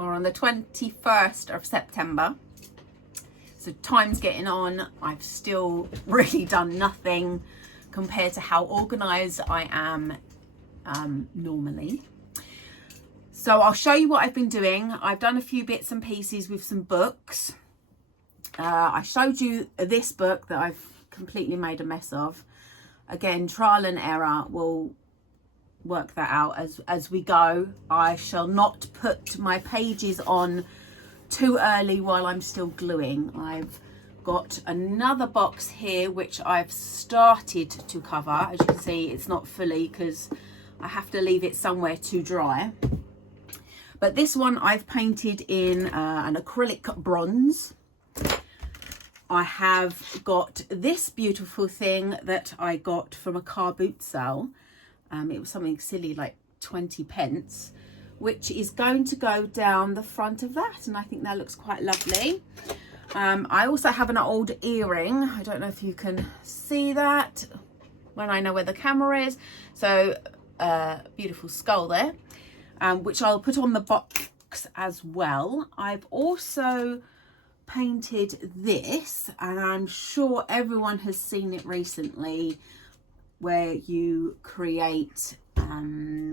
or on the 21st of September. So time's getting on. I've still really done nothing compared to how organized I am normally. So I'll show you what I've been doing. I've done a few bits and pieces with some books. I showed you this book that I've completely made a mess of. Again, trial and error, will work that out as we go. I shall not put my pages on too early while I'm still gluing. I've got another box here which I've started to cover. As you can see, it's not fully because I have to leave it somewhere to dry. But this one I've painted in an acrylic bronze. I have got this beautiful thing that I got from a car boot sale. It was something silly like 20 pence, which is going to go down the front of that, and I think that looks quite lovely. I also have an old earring. I don't know if you can see that when I know where the camera is. So beautiful skull there, which I'll put on the box as well. I've also painted this, and I'm sure everyone has seen it recently, where you create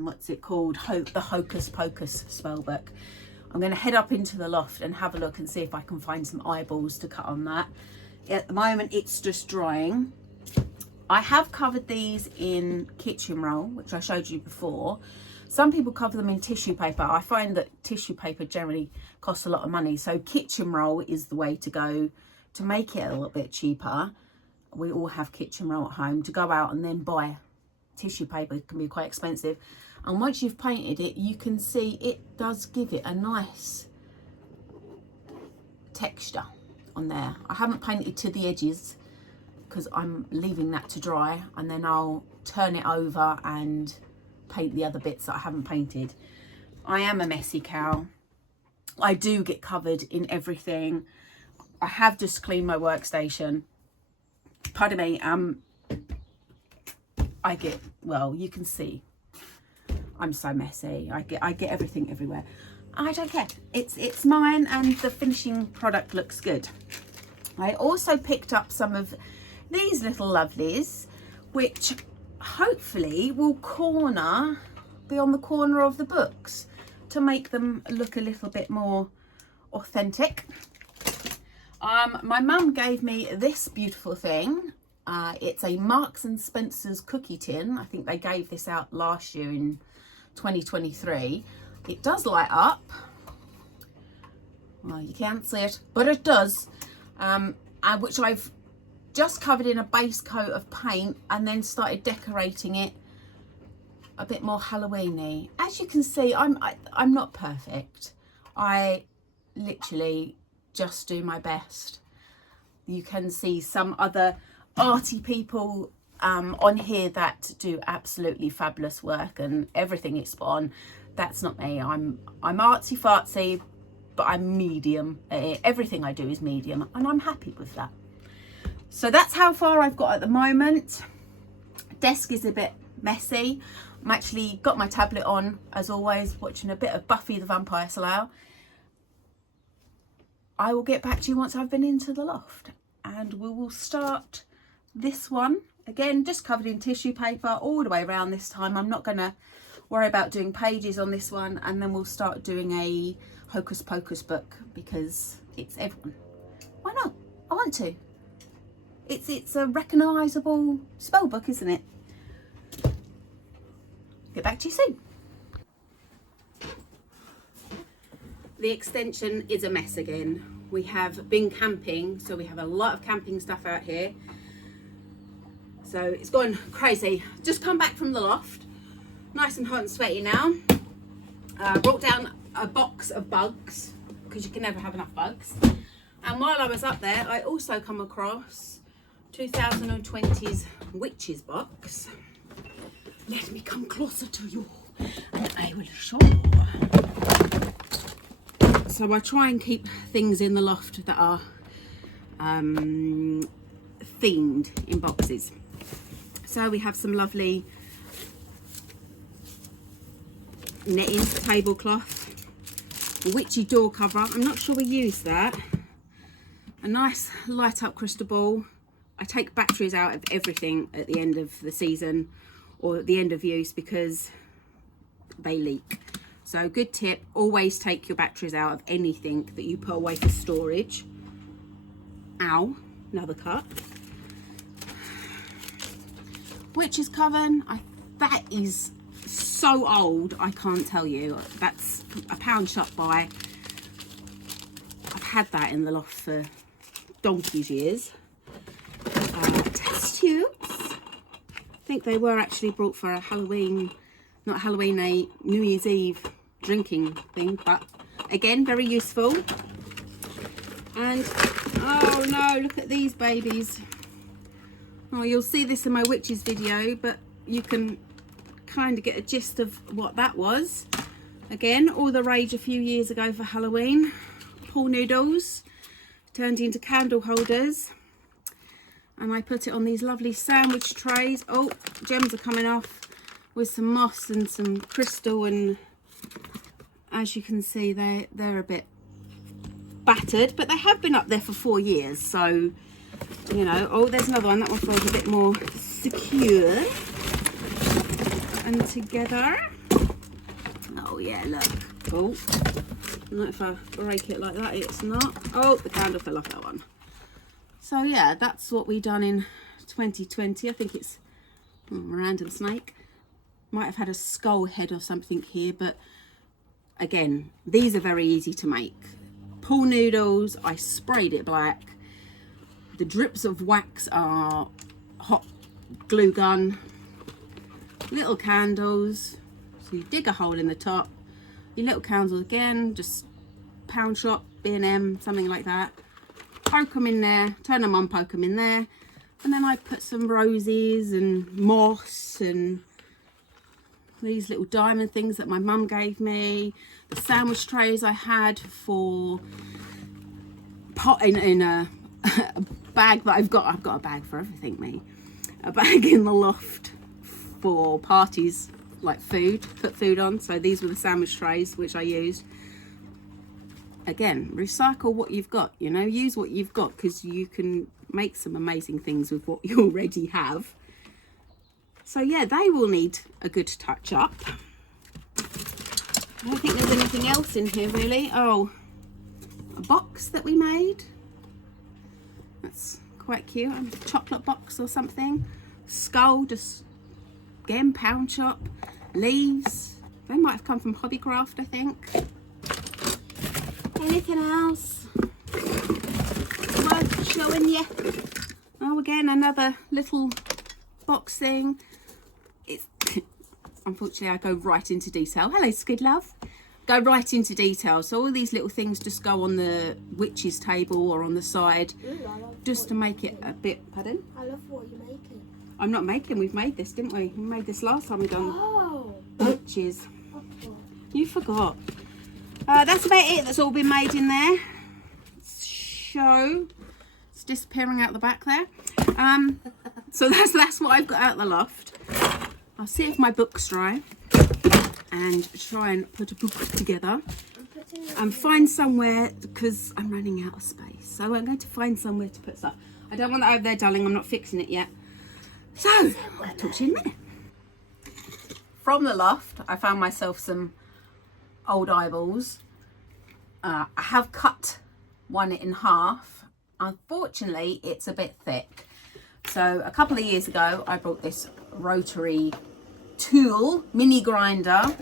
what's it called, the Hocus Pocus spellbook. I'm going to head up into the loft and have a look and see if I can find some eyeballs to cut on that. At the moment it's just drying. I have covered these in kitchen roll, which I showed you before. Some people cover them in tissue paper. I find that tissue paper generally costs a lot of money, so kitchen roll is the way to go to make it a little bit cheaper. We all have kitchen roll at home. To go out and then buy tissue paper can be quite expensive. And once you've painted it, you can see it does give it a nice texture on there. I haven't painted to the edges because I'm leaving that to dry, and then I'll turn it over and paint the other bits that I haven't painted. I am a messy cow. I do get covered in everything. I have just cleaned my workstation. Pardon me. I get, well, you can see I'm so messy. I get everything everywhere. I don't care. It's mine, and the finishing product looks good. I also picked up some of these little lovelies, which hopefully will be on the corner of the books to make them look a little bit more authentic. My mum gave me this beautiful thing. It's a Marks and Spencer's cookie tin. I think they gave this out last year in 2023. It does light up. Well, you can't see it, but it does. Which I've just covered in a base coat of paint and then started decorating it a bit more Halloween-y. As you can see, I'm not perfect. I literally just do my best. You can see some other arty people on here that do absolutely fabulous work, and everything is spot on. That's not me. I'm artsy fartsy, but I'm medium. Everything I do is medium, and I'm happy with that. So that's how far I've got at the moment. Desk is a bit messy. I'm actually got my tablet on, as always, watching a bit of Buffy the Vampire Slayer. I will get back to you once I've been into the loft, and we will start this one. Again, just covered in tissue paper all the way around this time. I'm not going to worry about doing pages on this one, and then we'll start doing a Hocus Pocus book because it's everyone. Why not? I want to. It's a recognisable spell book, isn't it? Get back to you soon. The extension is a mess again. We have been camping, so we have a lot of camping stuff out here. So it's gone crazy. Just come back from the loft, nice and hot and sweaty now. Brought down a box of bugs because you can never have enough bugs. And while I was up there, I also come across 2020's Witches box. Let me come closer to you and I will show you. So I try and keep things in the loft that are themed in boxes. So we have some lovely netting tablecloth. a witchy door cover. I'm not sure we use that. A nice light up crystal ball. I take batteries out of everything at the end of the season or at the end of use because they leak. So good tip, always take your batteries out of anything that you put away for storage. Ow, another cut. Witch's Coven, that is so old, I can't tell you. That's a pound shop buy. I've had that in the loft for donkey's years. Test tubes. I think they were actually brought for a Halloween, not Halloween, a New Year's Eve drinking thing, but again, very useful. And oh no, look at these babies. Oh, you'll see this in my witches video, but you can kind of get a gist of what that was. Again, all the rage a few years ago for Halloween. Pool noodles turned into candle holders, and I put it on these lovely sandwich trays. Oh, gems are coming off with some moss and some crystal, and as you can see, they're a bit battered, but they have been up there for 4 years, so you know. Oh, there's another one. That one feels a bit more secure and together. Oh yeah, look. Oh, not if I break it like that, it's not. Oh, the candle fell off that one. So yeah, that's what we done in 2020. I think it's a random snake. Might have had a skull head or something here, but again, these are very easy to make. Pool noodles, I sprayed it black. The drips of wax are hot glue gun. Little candles, so you dig a hole in the top. Your little candles again, just pound shop, B&M, something like that. Poke them in there, turn them on, poke them in there. And then I put some roses and moss and these little diamond things that my mum gave me. The sandwich trays I had for pot in a bag that I've got a bag for everything, me. A bag in the loft for parties, like food, put food on. So these were the sandwich trays which I used. Again, recycle what you've got, you know, use what you've got, because you can make some amazing things with what you already have. So yeah, they will need a good touch up. I don't think there's anything else in here really. Oh, a box that we made. That's quite cute. A chocolate box or something. Skull, just again, pound shop. Leaves. They might have come from Hobbycraft, I think. Anything else worth showing you? Oh, again, another little box thing. It's unfortunately I go right into detail. Hello, Skid Love. Go right into detail. So all these little things just go on the witch's table or on the side, just to make it a bit. Pardon? I love what you're making. I'm not making. We've made this, didn't we? We made this last time we done witches. You forgot. That's about it. That's all been made in there. Show. It's disappearing out the back there. So that's what I've got out the loft. I'll see if my book's dry and try and put a book together and find somewhere, because I'm running out of space. So I'm going to find somewhere to put stuff. I don't want that over there, darling. I'm not fixing it yet. So I'll talk to you in a minute. From the loft, I found myself some old eyeballs. I have cut one in half. Unfortunately, it's a bit thick. So a couple of years ago, I bought this rotary tool, mini grinder,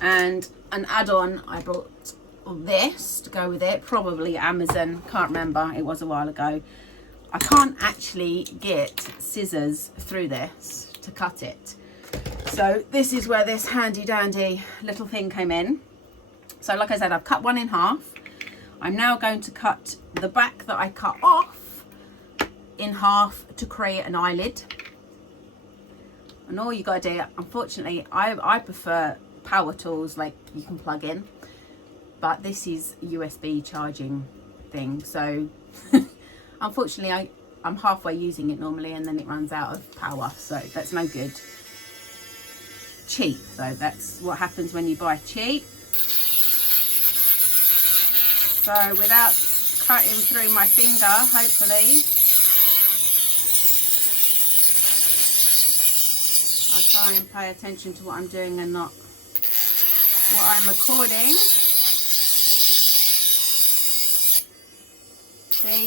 and an add-on. I bought this to go with it, probably Amazon, can't remember, it was a while ago. I can't actually get scissors through this to cut it. So this is where this handy dandy little thing came in. So like I said, I've cut one in half. I'm now going to cut the back that I cut off in half to create an eyelid. And all you gotta do, unfortunately, I prefer power tools like you can plug in, but this is a USB charging thing. So unfortunately, I'm halfway using it normally and then it runs out of power. So that's no good. Cheap though, that's what happens when you buy cheap. So without cutting through my finger, hopefully, I'll try and pay attention to what I'm doing and not what I'm recording. See?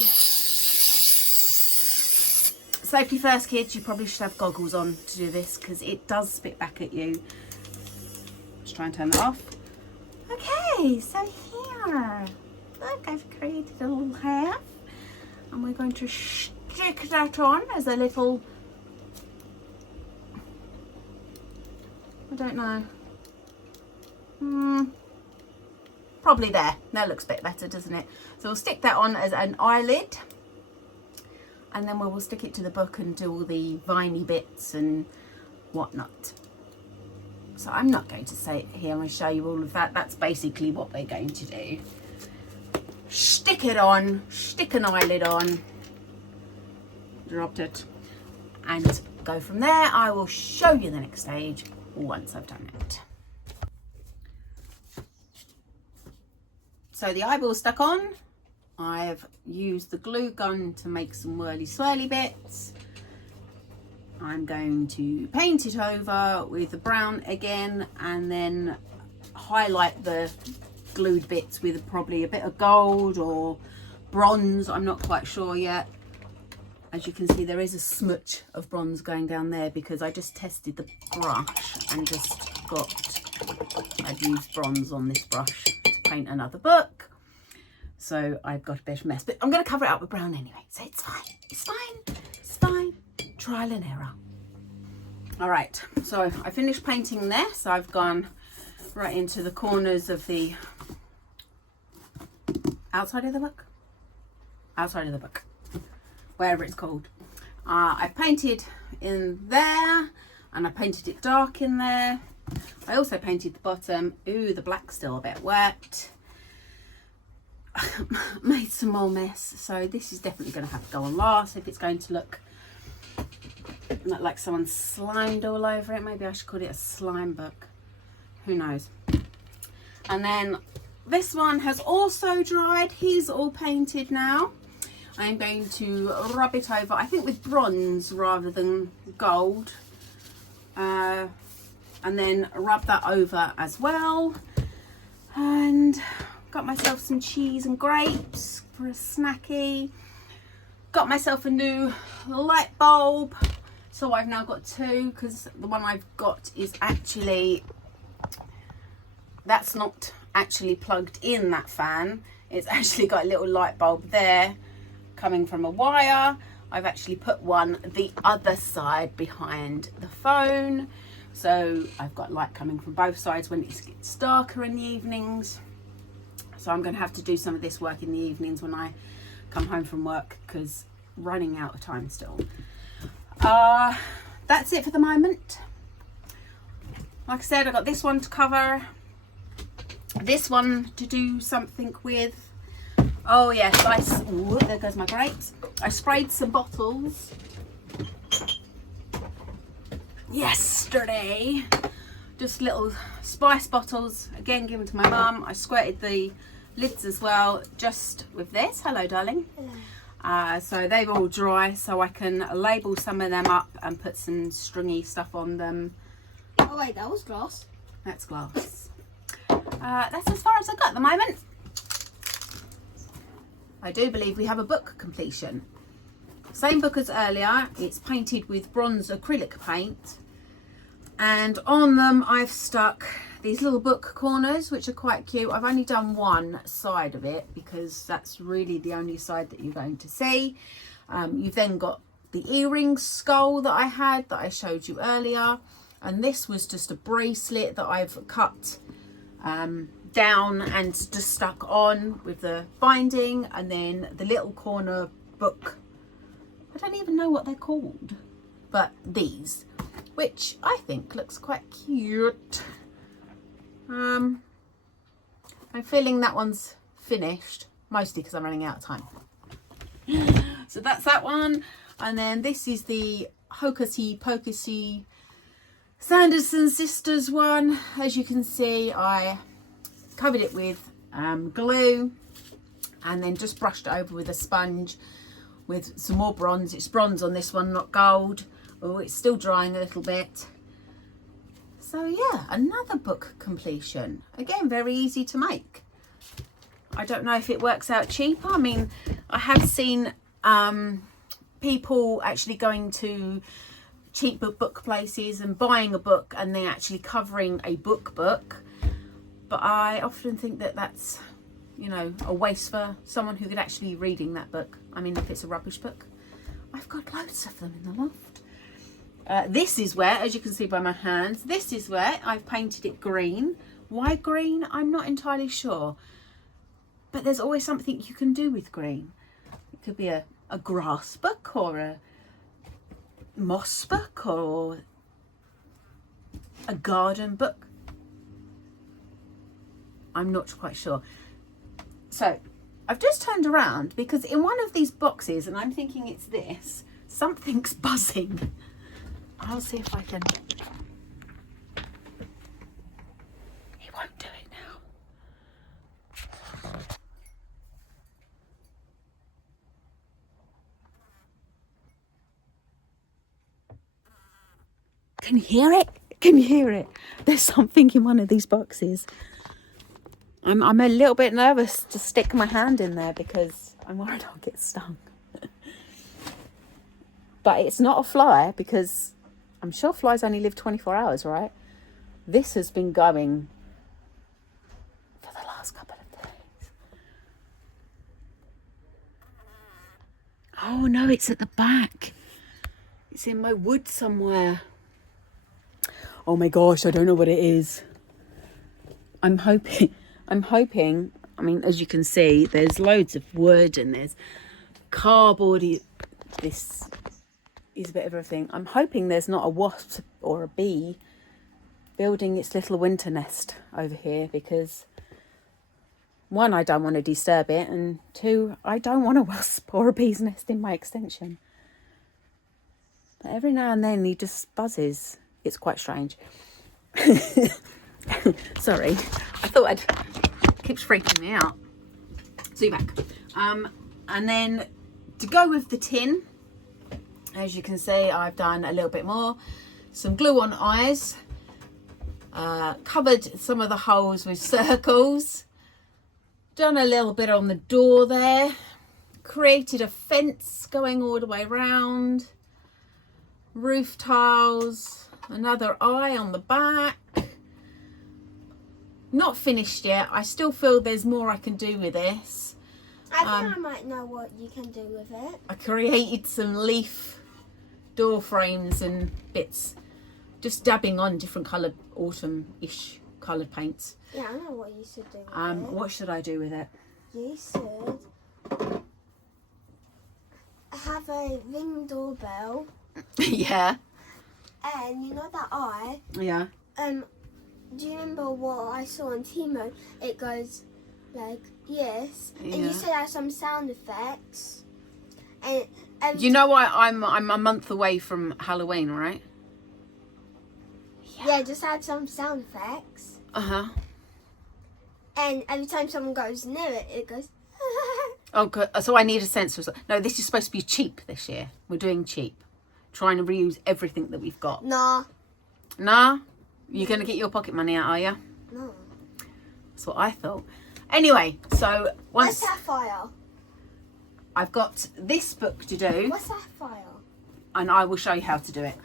Safety first, kids. You probably should have goggles on to do this because it does spit back at you. Let's try and turn that off. Okay, so here, look, I've created a little half and we're going to stick that on as a little, I don't know, probably there. That looks a bit better, doesn't it? So we'll stick that on as an eyelid, and then we'll stick it to the book and do all the viney bits and whatnot. So I'm not going to say it here and show you all of that. That's basically what we're going to do. Stick it on, stick an eyelid on, dropped it, and go from there. I will show you the next stage once I've done it. So the eyeball's stuck on. I've used the glue gun to make some whirly swirly bits. I'm going to paint it over with the brown again and then highlight the glued bits with probably a bit of gold or bronze. I'm not quite sure yet. As you can see, there is a smudge of bronze going down there because I just tested the brush and just I've used bronze on this brush to paint another book. So I've got a bit of a mess, but I'm going to cover it up with brown anyway. So it's fine. It's fine. It's fine. Trial and error. All right. So I finished painting there. So I've gone right into the corners of the outside of the book. Outside of the book. Whatever it's called. I painted in there and I painted it dark in there. I also painted the bottom. Ooh, the black's still a bit wet. Made some more mess, so this is definitely going to have to go on last if it's going to look like someone slimed all over it. Maybe I should call it a slime book, who knows. And then this one has also dried. He's all painted now. I'm going to rub it over, I think with bronze rather than gold, and then rub that over as well. And got myself some cheese and grapes for a snacky. Got myself a new light bulb. So I've now got two because the one I've got is actually, that's not actually plugged in, that fan. It's actually got a little light bulb there coming from a wire. I've actually put one the other side behind the phone. So I've got light coming from both sides when it gets darker in the evenings. So I'm going to have to do some of this work in the evenings when I come home from work because running out of time still. That's it for the moment. Like I said, I got this one to cover, this one to do something with. Oh yes, ooh, there goes my grapes. I sprayed some bottles yesterday, just little spice bottles, again given to my mum. I squirted the lids as well, just with this. Hello darling. Hello. So they've all dry, so I can label some of them up and put some stringy stuff on them. Oh wait, that was glass. That's glass. That's as far as I got at the moment. I do believe we have a book completion. Same book as earlier. It's painted with bronze acrylic paint, and on them I've stuck these little book corners which are quite cute. I've only done one side of it because that's really the only side that you're going to see. You've then got the earring skull that I had that I showed you earlier, and this was just a bracelet that I've cut down and just stuck on with the binding, and then the little corner book, I don't even know what they're called, but these, which I think looks quite cute. I'm feeling that one's finished, mostly because I'm running out of time. So that's that one. And then this is the Hocusy Pocusy Sanderson Sisters one. As you can see, I covered it with glue and then just brushed it over with a sponge with some more bronze. It's bronze on this one, not gold. Oh, it's still drying a little bit. So yeah, another book completion. Again, very easy to make. I don't know if it works out cheaper. I mean, I have seen people actually going to cheap book places and buying a book and then actually covering a book. But I often think that that's, you know, a waste for someone who could actually be reading that book. I mean, if it's a rubbish book. I've got loads of them in the loft. This is where, as you can see by my hands, this is where I've painted it green. Why green? I'm not entirely sure. But there's always something you can do with green. It could be a grass book or a moss book or a garden book. I'm not quite sure. So I've just turned around because in one of these boxes, and I'm thinking it's this, something's buzzing. I'll see if I can. He won't do it now. Can you hear it? Can you hear it? There's something in one of these boxes. I'm a little bit nervous to stick my hand in there because I'm worried I'll get stung. But it's not a fly because I'm sure flies only live 24 hours, right? This has been going for the last couple of days. Oh no, it's at the back. It's in my wood somewhere. Oh my gosh, I don't know what it is. I'm hoping, I mean, as you can see, there's loads of wood and there's cardboard. This is a bit of everything. I'm hoping there's not a wasp or a bee building its little winter nest over here because one, I don't want to disturb it, and two, I don't want a wasp or a bee's nest in my extension. But every now and then he just buzzes. It's quite strange. Sorry, I thought it keeps freaking me out. See you back. And then to go with the tin, as you can see, I've done a little bit more. Some glue on eyes. Covered some of the holes with circles. Done a little bit on the door there. Created a fence going all the way around. Roof tiles. Another eye on the back. Not finished yet. I still feel there's more I can do with this. I think I might know what you can do with it. I created some leaf door frames and bits. Just dabbing on different coloured, autumn-ish coloured paints. Yeah, I know what you should do with it. What should I do with it? You should have a ring doorbell. Yeah. And you know that eye? Yeah. Do you remember what I saw on Timo? It goes like yes, Yeah. and you should have some sound effects. And You know why I'm a month away from Halloween, right? yeah, just add some sound effects. Uh-huh. And every time someone goes near it, it goes. Oh, good. So I need a sensor. No, this is supposed to be cheap this year. We're doing cheap. Trying to reuse everything that we've got. Nah. Nah? You're going to get your pocket money out, are you? No. That's what I thought. Anyway, so What's once Sapphire? I've got this book to do, What's Sapphire? and I will show you how to do it.